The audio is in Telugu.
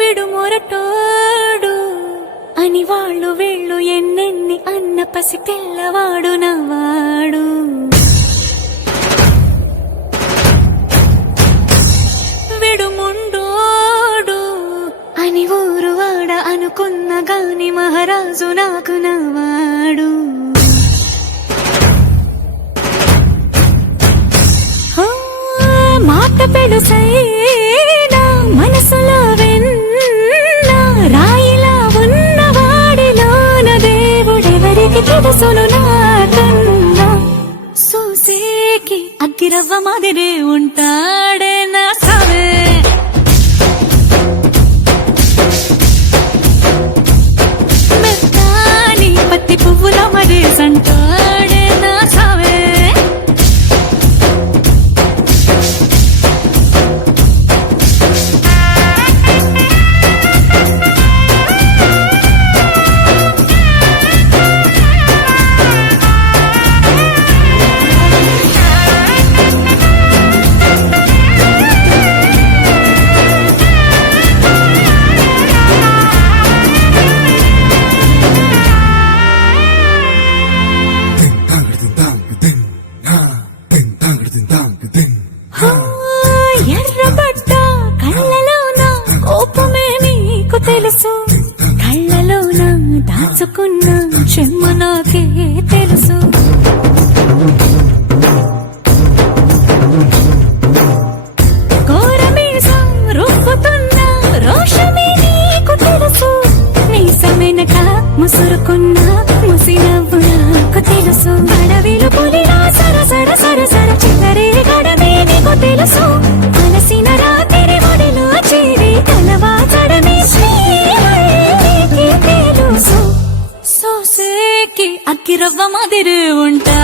విడుమొరటోడు అని వాళ్ళు వీళ్ళు ఎన్నెన్ని అన్న పసి పిల్లవాడు నవాడు. విడుముండోడు అని ఊరు వాడ అనుకున్న గాని మహారాజు నాకు నవాడు. మాట పెడుసైనా మనసులో వెన్న రాయిలా ఉన్నవాడిలోన దేవుడెవరికి తెలుసును నాకన్నా. సూసేకి అగ్గిరవ్వ మాదిరే ఉంటాడే నా సావే. మెత్తాని పత్తి పువ్వుల మరేసంటాడే నా సావే. ఎర్రబడ్డ కళ్ళలోన కోపమే నీకు తెలుసు, కళ్ళలోన దాచుకున్న చెమ్మ నాకే తెలుసు. కోరమీసం రుబ్బుతున్న రోషమే నీకు తెలుసు, మీసమెనక ముసురుకున్న ముసినవ్వు నాకు తెలుసు. అడవిలు పులిలా సరసర సరసర చివరే గడమే నీకు తెలుసు, అలసిన రాత్రి ఒడిలో చేరి కలవాచడమే శ్రీకి తెలుసు. సోసేకి అగ్గిరవ్వ మాదిరి ఉంటా